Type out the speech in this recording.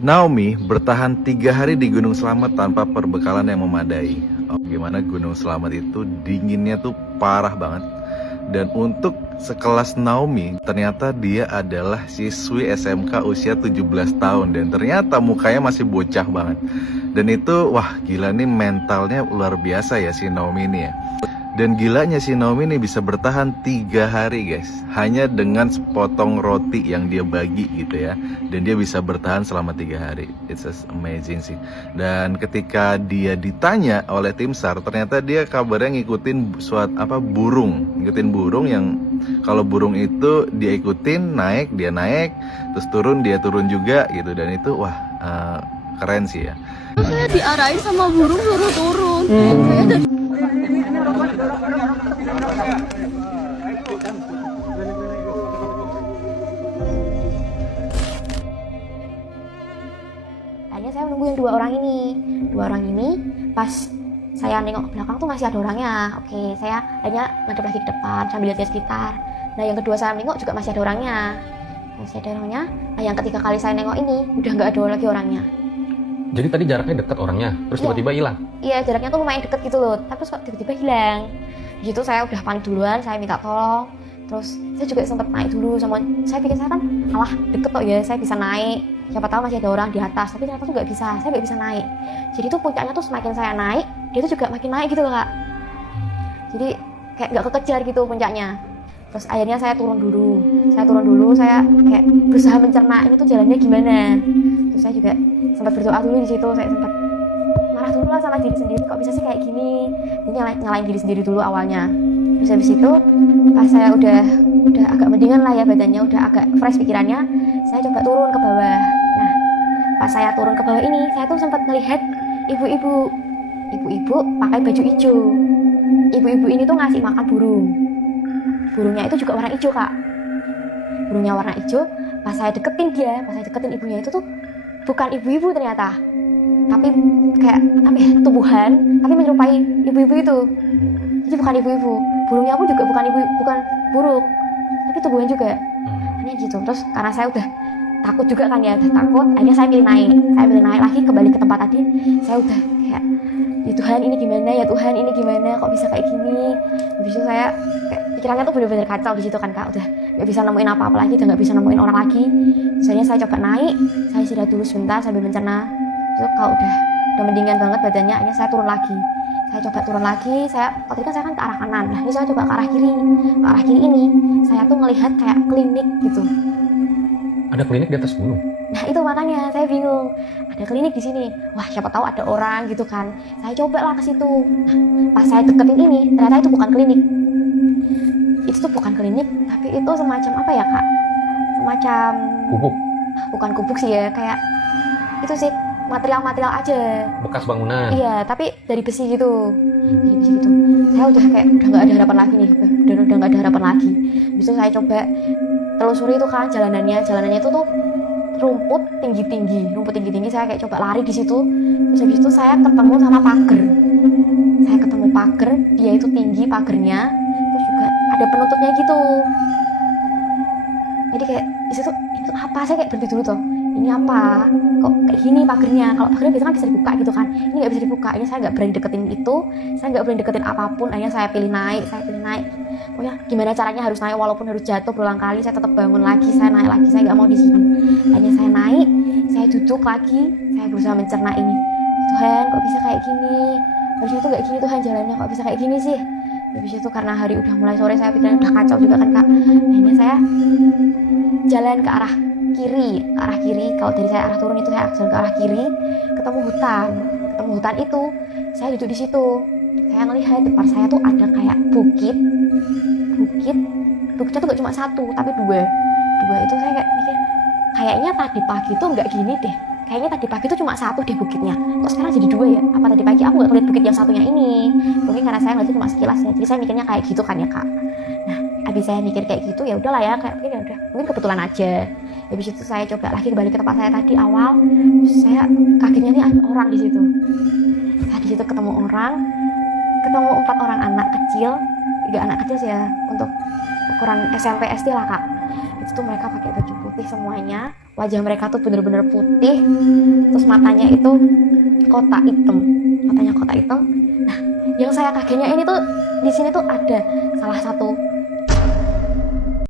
Naomi bertahan 3 hari di Gunung Slamet tanpa perbekalan yang memadai. Oh, gimana Gunung Slamet itu dinginnya tuh parah banget. Dan untuk sekelas Naomi, ternyata dia adalah siswi SMK usia 17 tahun. Dan ternyata mukanya masih bocah banget. Dan itu, wah gila nih, mentalnya luar biasa ya si Naomi ini ya. Dan gilanya si Naomi ini bisa bertahan 3 hari guys, hanya dengan sepotong roti yang dia bagi gitu ya. Dan dia bisa bertahan selama 3 hari. It's just amazing sih. Dan ketika dia ditanya oleh tim SAR, ternyata dia kabarnya ngikutin ngikutin burung yang kalau burung itu dia ikutin, naik dia naik, terus turun dia turun juga gitu. Dan itu wah keren sih ya. Saya diarahin sama burung suruh turun. Saya dari Akhirnya saya menunggu yang dua orang ini. Pas saya nengok ke belakang tuh masih ada orangnya. Oke, saya akhirnya ngadep lagi ke depan sambil lihat sekitar. Nah, yang kedua saya nengok juga masih ada orangnya. Nah, yang ketiga kali saya nengok ini udah nggak ada lagi orangnya. Jadi tadi jaraknya dekat orangnya, terus tiba-tiba hilang? Iya, jaraknya tuh lumayan deket gitu loh, tapi terus kok tiba-tiba hilang. Di situ saya udah panik duluan, saya minta tolong. Terus saya juga sempat naik dulu sama, saya pikir saya kan alah deket kok ya, saya bisa naik. Siapa tahu masih ada orang di atas, tapi ternyata tuh nggak bisa, saya nggak bisa naik. Jadi tuh puncaknya tuh semakin saya naik, dia tuh juga makin naik gitu loh kak. Jadi kayak nggak kekejar gitu puncaknya. Terus akhirnya saya turun dulu, saya kayak berusaha mencerna ini tuh jalannya gimana. Terus saya juga sempat berdoa dulu di situ, saya sempat marah dulu lah sama diri sendiri, kok bisa sih kayak gini. Jadi nyalain diri sendiri dulu awalnya. Terus habis itu pas saya udah agak mendingan lah ya badannya, udah agak fresh pikirannya, saya coba turun ke bawah. Nah, pas saya turun ke bawah ini, saya tuh sempat melihat ibu-ibu pakai baju hijau. Ibu-ibu ini tuh ngasih makan burung. Burungnya itu juga warna hijau kak. Burungnya warna hijau. Pas saya deketin ibunya itu tuh bukan ibu-ibu ternyata, tapi kayak tubuhan, tapi menyerupai ibu-ibu itu. Jadi bukan ibu-ibu. Burungnya pun juga bukan burung, tapi tubuhan juga. Ini gitu. Terus karena saya udah takut juga kan ya, akhirnya saya pilih naik lagi kembali ke tempat tadi. Saya udah kayak, ya Tuhan ini gimana, kok bisa kayak gini. Habis itu saya kayak, pikirannya tuh bener-bener kacau di situ kan kak, udah nggak bisa nemuin apa-apa lagi, udah nggak bisa nemuin orang lagi. Misalnya saya coba naik, saya istirahat dulu sebentar sambil mencerna. Terus kalau udah mendingan banget badannya, akhirnya saya turun lagi. Saya coba turun lagi, waktu itu kan saya kan ke arah kanan, nah ini saya coba ke arah kiri. Ke arah kiri ini, saya tuh ngelihat kayak klinik gitu. Ada klinik di atas gunung? Nah itu makanya saya bingung, ada klinik di sini. Wah siapa tahu ada orang gitu kan. Saya coba lah ke situ. Nah, pas saya deketin ini, ternyata itu bukan klinik. Itu tuh bukan klinik, tapi itu semacam apa ya kak? Semacam Gubuk? Bukan gubuk sih ya, kayak itu sih material aja. Bekas bangunan? Iya, tapi dari besi gitu. Saya udah nggak ada harapan lagi nih, udah nggak ada harapan lagi. Habis itu saya coba telusuri itu kan jalanannya itu tuh rumput tinggi-tinggi. Saya kayak coba lari di situ. Terus habis itu saya ketemu sama pagar. Dia itu tinggi pagernya, terus juga ada penutupnya gitu. Jadi kayak di situ itu apa? Saya kayak berhenti dulu tuh. Ini apa? Kok kayak gini pagernya? Kalau pagernya biasanya kan bisa dibuka gitu kan. Ini nggak bisa dibuka. Ini saya nggak berani deketin itu. Saya nggak berani deketin apapun. Akhirnya saya pilih naik. Pokoknya gimana caranya harus naik, walaupun harus jatuh berulang kali, saya tetap bangun lagi, saya naik lagi, saya nggak mau di sini. Akhirnya saya naik, saya duduk lagi, saya berusaha mencerna ini. Tuhan, kok bisa kayak gini? Harusnya tuh nggak gini Tuhan jalannya, kok bisa kayak gini sih? Habis itu karena hari udah mulai sore, saya pikiran udah kacau juga kan kak. Akhirnya saya jalan ke arah kiri. Kalau dari saya arah turun itu saya jalan ke arah kiri, ketemu hutan itu. Saya duduk di situ. Saya ngelihat depan saya tuh ada kayak bukit. Bukitnya tuh gak cuma satu, tapi dua itu. Saya kayak mikir, kayaknya tadi pagi tuh nggak gini deh. Kayaknya tadi pagi tuh cuma satu deh bukitnya. Kok sekarang jadi dua ya? Apa tadi pagi aku nggak ngeliat bukit yang satunya ini? Mungkin karena saya ngeliatnya cuma sekilas ya. Jadi saya mikirnya kayak gitu kan ya kak. Nah, habis saya mikir kayak gitu ya udahlah ya, kayak mungkin kebetulan aja. Habis itu saya coba lagi kembali ke tempat saya tadi awal. Terus saya kagetnya nih ada orang di situ. Nah, di situ ketemu 4 orang anak kecil, 3 anak kecil sih ya, untuk ukuran SMP SD lah kak. Itu tuh mereka pakai baju putih semuanya, wajah mereka tuh bener-bener putih, terus matanya itu kotak hitam, matanya kotak hitam. Nah, yang saya kagetnya ini tuh di sini tuh ada salah satu